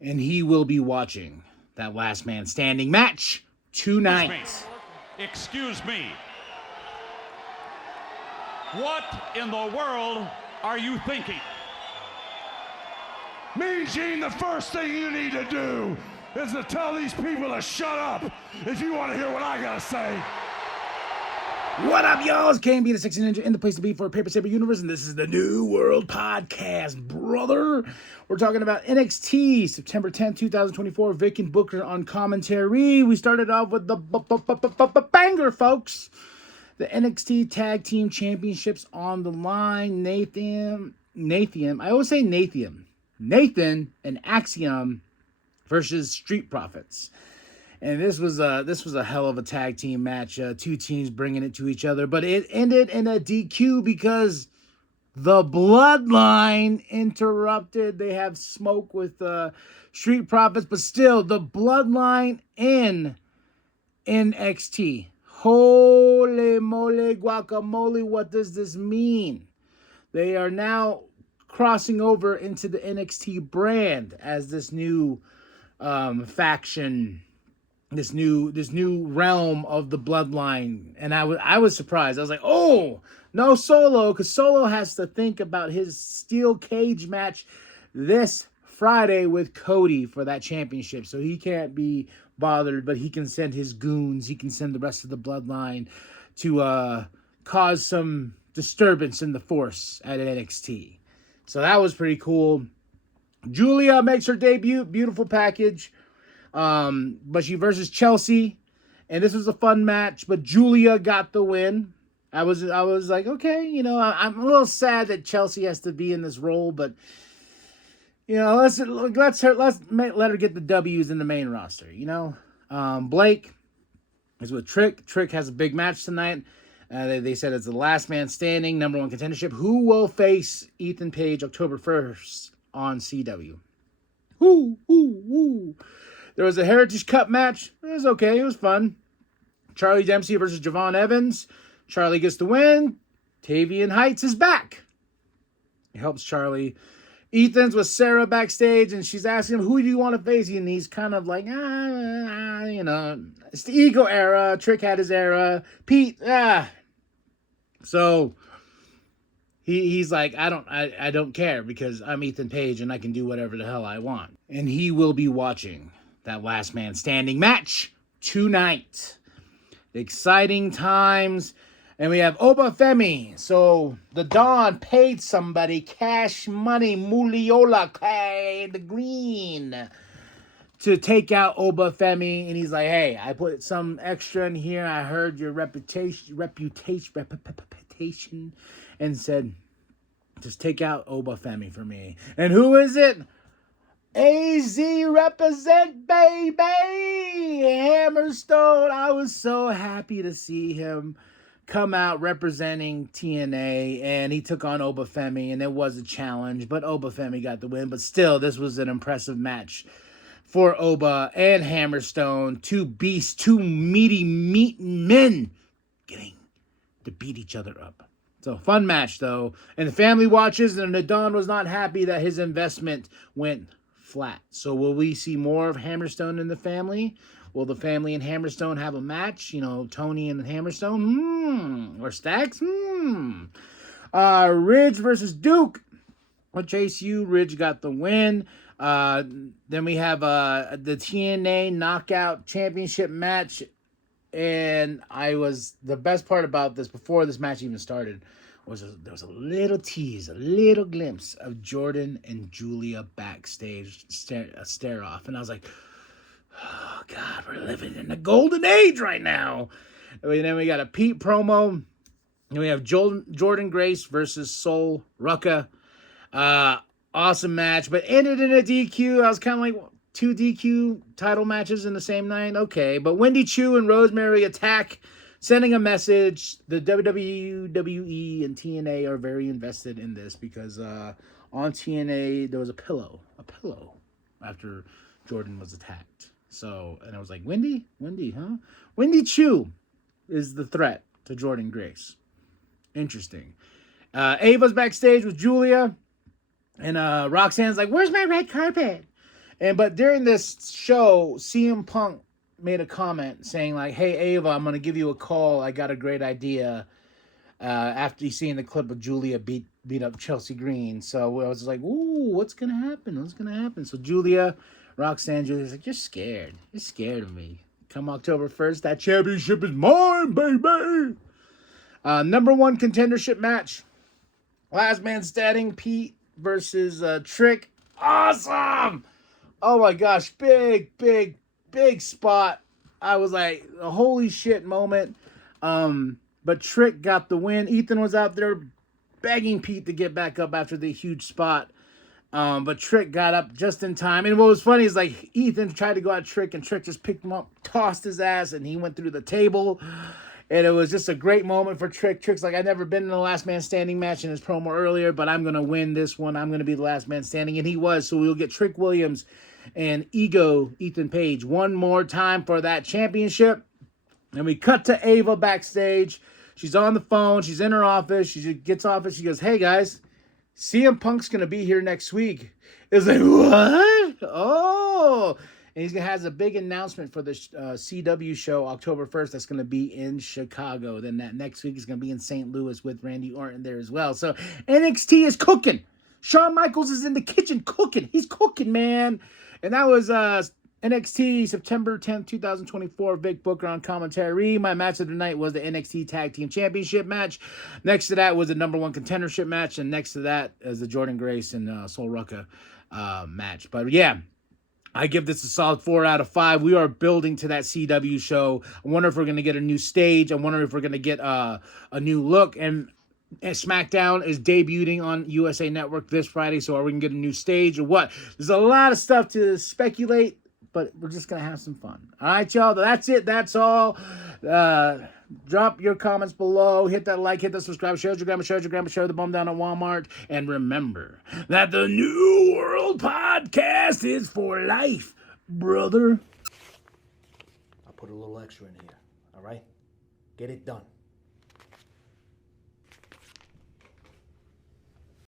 And he will be watching that last man standing match tonight. Excuse me. What in the world are you thinking? Mean Gene, the first thing you need to do is to tell these people to shut up if you want to hear what I gotta say. What up, y'all? It's KMB, the Sexy Ninja, in the place to be for Paper Saber Universe, and this is the New World Podcast, brother. We're talking about NXT, September 10th, 2024, Vic and Booker on commentary. We started off with the banger, folks. The NXT Tag Team Championships on the line. Nathan, I always say Nathan and Axiom versus Street Profits. And this was a hell of a tag team match. Two teams bringing it to each other, but it ended in a DQ because the Bloodline interrupted. They have smoke with Street Profits, but still the Bloodline in NXT. Holy moly guacamole! What does this mean? They are now crossing over into the NXT brand as this new faction. This new realm of the Bloodline, and I was surprised. I was like, oh, no Solo, because Solo has to think about his steel cage match this Friday with Cody for that championship, so he can't be bothered, but he can send his goons, he can send the rest of the Bloodline to cause some disturbance in the force at NXT. So that was pretty cool. Julia makes her debut, beautiful package. But she versus Chelsea, and this was a fun match, but Julia got the win. I was like, okay, I'm a little sad that Chelsea has to be in this role, but let's let her get the W's in the main roster. Blake is with Trick. Trick has a big match tonight. They said it's the last man standing, number one contendership. Who will face Ethan Page October 1st on CW? Woo. There was a Heritage Cup match. It was okay. It was fun. Charlie Dempsey versus Javon Evans. Charlie gets the win. Tavian Heights is back. It helps Charlie. Ethan's with Sarah backstage, and she's asking him, who do you want to face? And he's kind of like, it's the ego era. Trick had his era. Pete, So he's like, I don't care because I'm Ethan Page and I can do whatever the hell I want. And he will be watching that last man standing match tonight. Exciting times. And we have Oba Femi. So the Don paid somebody cash money, Muliola, the green, to take out Oba Femi. And he's like, hey, I put some extra in here. I heard your reputation, and said, just take out Oba Femi for me. And who is it? AZ represent, baby! Hammerstone. I was so happy to see him come out representing TNA, and he took on Oba Femi, and it was a challenge, but Oba Femi got the win. But still, this was an impressive match for Oba and Hammerstone. Two beasts, two meaty men getting to beat each other up. So, fun match, though. And the family watches, and the Don was not happy that his investment went flat. So will we see more of Hammerstone in the family? Will the family and Hammerstone have a match? Tony and Hammerstone? Or Stacks? Ridge versus Duke. With Chase U, Ridge got the win. Then we have the TNA Knockout Championship match. And the best part about this, before this match even started, there was a little tease, a little glimpse of Jordan and Julia backstage stare off. And I was like, oh, God, we're living in the golden age right now. And then we got a Pete promo. And we have Jordan Grace versus Sol Rucka. Awesome match, but ended in a DQ. I was kind of like, two DQ title matches in the same night? Okay, but Wendy Chu and Rosemary attack, sending a message. The WWE and TNA are very invested in this because on TNA there was a pillow after Jordan was attacked. So, and I was like, Wendy, huh? Wendy Chu is the threat to Jordan Grace. Interesting. Ava's backstage with Julia, and Roxanne's like, where's my red carpet? But during this show, CM Punk made a comment saying like, "Hey Ava, I'm gonna give you a call. I got a great idea." After you seeing the clip of Julia beat up Chelsea Green, so I was like, "Ooh, what's gonna happen? What's gonna happen?" So Julia's like, "You're scared. You're scared of me. Come October 1st, that championship is mine, baby." Number one contendership match. Last man standing, Pete versus Trick. Awesome! Oh my gosh, big spot. I was like, a holy shit moment. But Trick got the win. Ethan was out there begging Pete to get back up after the huge spot. But Trick got up just in time. And what was funny is like Ethan tried to go at Trick and Trick just picked him up, tossed his ass, and he went through the table. And it was just a great moment for Trick. Trick's like, I've never been in a last man standing match in his promo earlier, but I'm going to win this one. I'm going to be the last man standing. And he was. So we'll get Trick Williams and Ego Ethan Page one more time for that championship. And we cut to Ava backstage. She's on the phone. She's in her office. She gets off it. She goes, "Hey, guys, CM Punk's going to be here next week." It's like, what? Oh. And he has a big announcement for the CW show October 1st that's going to be in Chicago. Then that next week is going to be in St. Louis with Randy Orton there as well. So NXT is cooking. Shawn Michaels is in the kitchen cooking. He's cooking, man. And that was NXT September 10th, 2024. Vic Booker on commentary. My match of the night was the NXT Tag Team Championship match. Next to that was the number one contendership match. And next to that is the Jordan Grace and Sol Ruca match. But yeah, I give this a solid 4 out of 5. We are building to that CW show. I wonder if we're going to get a new stage. I wonder if we're going to get a new look. And SmackDown is debuting on USA Network this Friday, so are we going to get a new stage or what? There's a lot of stuff to speculate, but we're just going to have some fun. All right, y'all. That's it. That's all. Drop your comments below. Hit that like, hit that subscribe. Share your grandma, share the bum down at Walmart. And remember that the New World Podcast is for life, brother. I'll put a little extra in here, all right? Get it done.